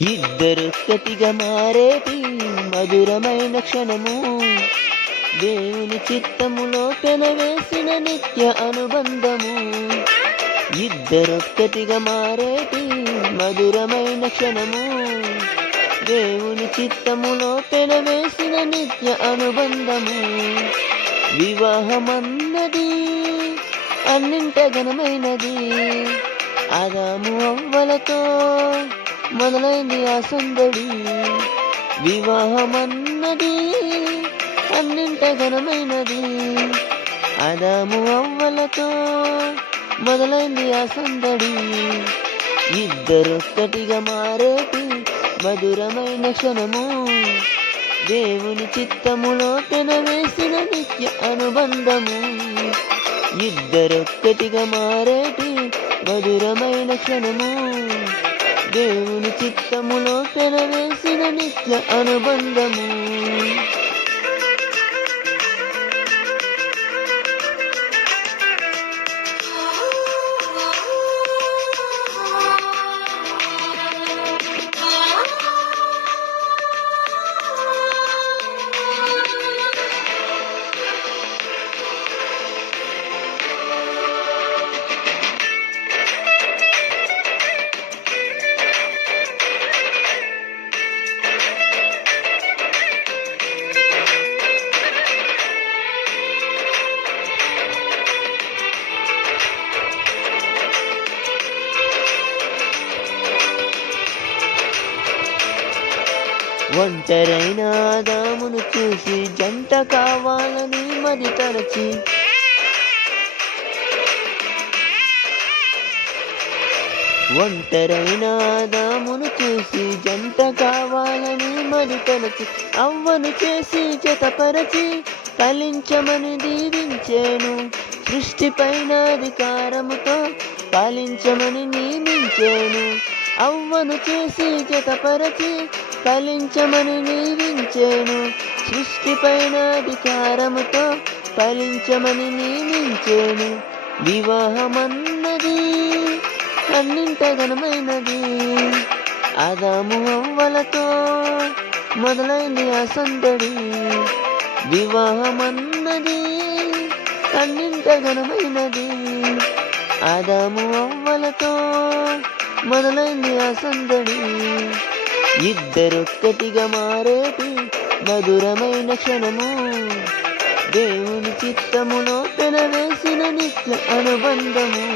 ఇద్దరొక్కటిగా మారేటి మధురమైన క్షణము, దేవుని చిత్తములో పెనవేసిన నిత్య అనుబంధము. ఇద్దరొక్కటిగా మారేటి మధురమైన క్షణము, దేవుని చిత్తములో పెనవేసిన నిత్య అనుబంధము. వివాహమన్నది అన్నింట ఘనమైనది, ఆదాము అవ్వలతో మొదలైంది ఆ సందడి. వివాహమన్నది అన్నింట ఘనమైనది, ఆదాము అవ్వలతో మొదలైంది ఆ సందడి. ఇద్దరొక్కటిగా మారేటి మధురమైన క్షణము, దేవుని చిత్తములో పెనవేసిన నిత్య అనుబంధము. ఇద్దరొక్కటిగా మారేటి మధురమైన క్షణము, దేవుని చిత్తములో పెనవేసిన నిత్య అనుబంధము. ఒంటరైన ఆదామును చూసి జంట కావాలని మది తరచి, ఒంటరైన ఆదామును చూసి జంట కావాలని మది తరచి, అవ్వను చేసి జతపరచి ఫలించమని దీవించేను. సృష్టిపైన అధికారముతో పాలించమని నియమించేను. అవ్వను చేసి జతపరచి ఫలించమని నియమించేను. సృష్టిపైన అధికారముతో ఫలించమని నియమించేను. వివాహమన్నది అన్నింట ఘనమైనది, ఆదాము అవ్వలతో మొదలైంది ఆ సందడి. వివాహమన్నది అన్నింట ఘనమైనది, ఆదాము అవ్వలతో మొదలైంది ఆ సందడి. ఇద్దరొక్కటిగా మారేటి మధురమైన క్షణము, దేవుని చిత్తములో పెనవేసిన నిత్య అనుబంధము.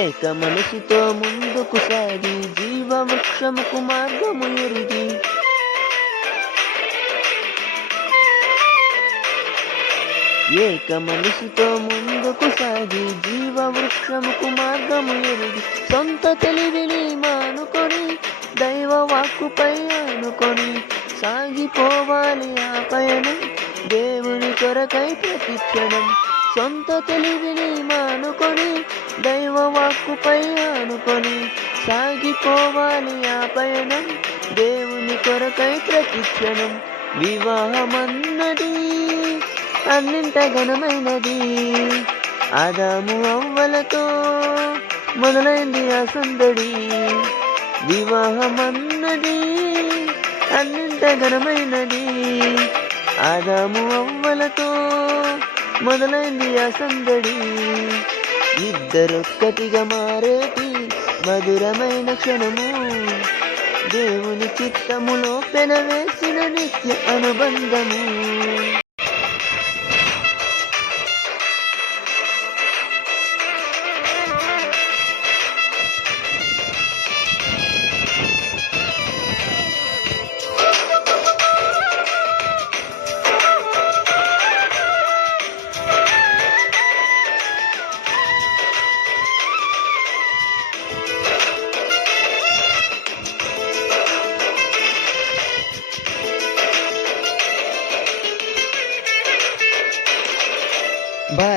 ఏక మనసుతో ముందుకు సాగి జీవవృక్షముకు మార్గము ఎరిగి, ఏక మనసుతో ముందుకు సాగి జీవవృక్షముకు మార్గము ఎరిగి, సొంత తెలివిని మానుకొని దైవ వాక్కుపై ఆనుకొని సాగిపోవాలి ఆ పయనం దేవుని కొరకై ప్రతిక్షణం. సొంత తెలివిని మానుకొని దైవ వాక్కుపై ఆనుకొని సాగిపోవాలి ఆ పయనం దేవుని కొరకై ప్రతిక్షణం. వివాహమన్నది అన్నింట ఘనమైనది, ఆదాము అవ్వలతో మొదలైంది ఆ సందడి. వివాహమన్నది అన్నింట ఘనమైనది, ఆదాము అవ్వలతో మొదలైంది ఆ సందడి. ఇద్దరొక్కటిగా మారేటి మధురమైన క్షణము, దేవుని చిత్తములో పెనవేసిన నిత్య అనుబంధము.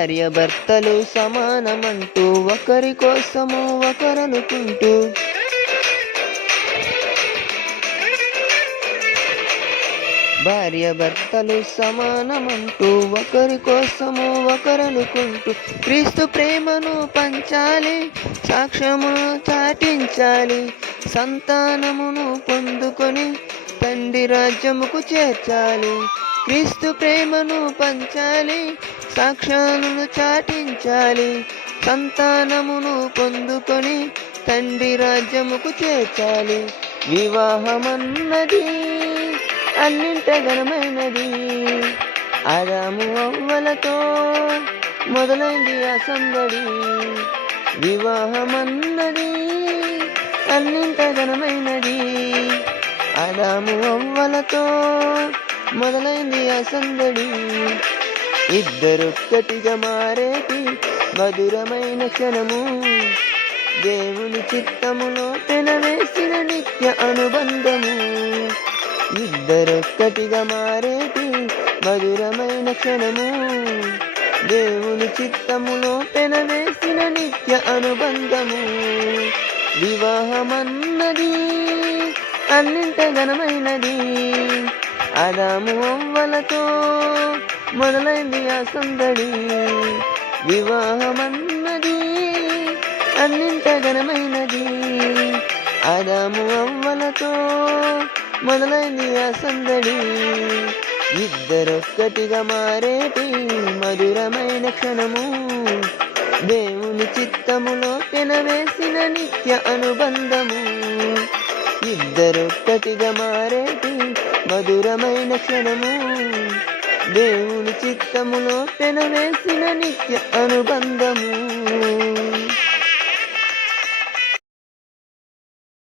భార్య భర్తలు సమానమంటూ ఒకరి కోసము ఒకరనుకుంటూ భార్య భర్తలు సమానమంటూ ఒకరి కోసము ఒకరనుకుంటూ క్రీస్తు ప్రేమను పంచాలి, సాక్ష్యమును చాటించాలి, సంతానమును పొందుకొని తండ్రి రాజ్యముకు చేర్చాలి. క్రీస్తు ప్రేమను పంచాలి, సాక్ష్యాలను చాటించాలి, సంతానమును పొందుకొని తండ్రి రాజ్యముకు చేర్చాలి. వివాహమన్నది అన్నింట ఘనమైనది. ఆదాము అవ్వలతో మొదలైంది ఆ సందడి. వివాహమన్నది అన్నింట ఘనమైనది. ఆదాము అవ్వలతో మొదలైంది ఆ సందడి. ఇద్దరొక్కటిగా మారేటి మధురమైన క్షణము, దేవుని చిత్తములో పెనవేసిన నిత్య అనుబంధము. ఇద్దరొక్కటిగా మారేటి మధురమైన క్షణము, దేవుని చిత్తములో పెనవేసిన నిత్య అనుబంధము. వివాహమన్నది అన్నింట ఘనమైనది. ఆదాము అవ్వలతో మొదలైంది ఆ సందడి. వివాహమన్నది అన్నింట ఘనమైనది. ఆదాము అవ్వలతో మొదలైంది ఆ సందడి. ఇద్దరొక్కటిగా మారేటి మధురమైన క్షణము, దేవుని చిత్తములో పెనవేసిన నిత్య అనుబంధము. ఇద్దరొక్కటిగా మారేటి మధురమైన క్షణము, దేవుని చిత్తములో పెనవేసిన నిత్య అనుబంధము.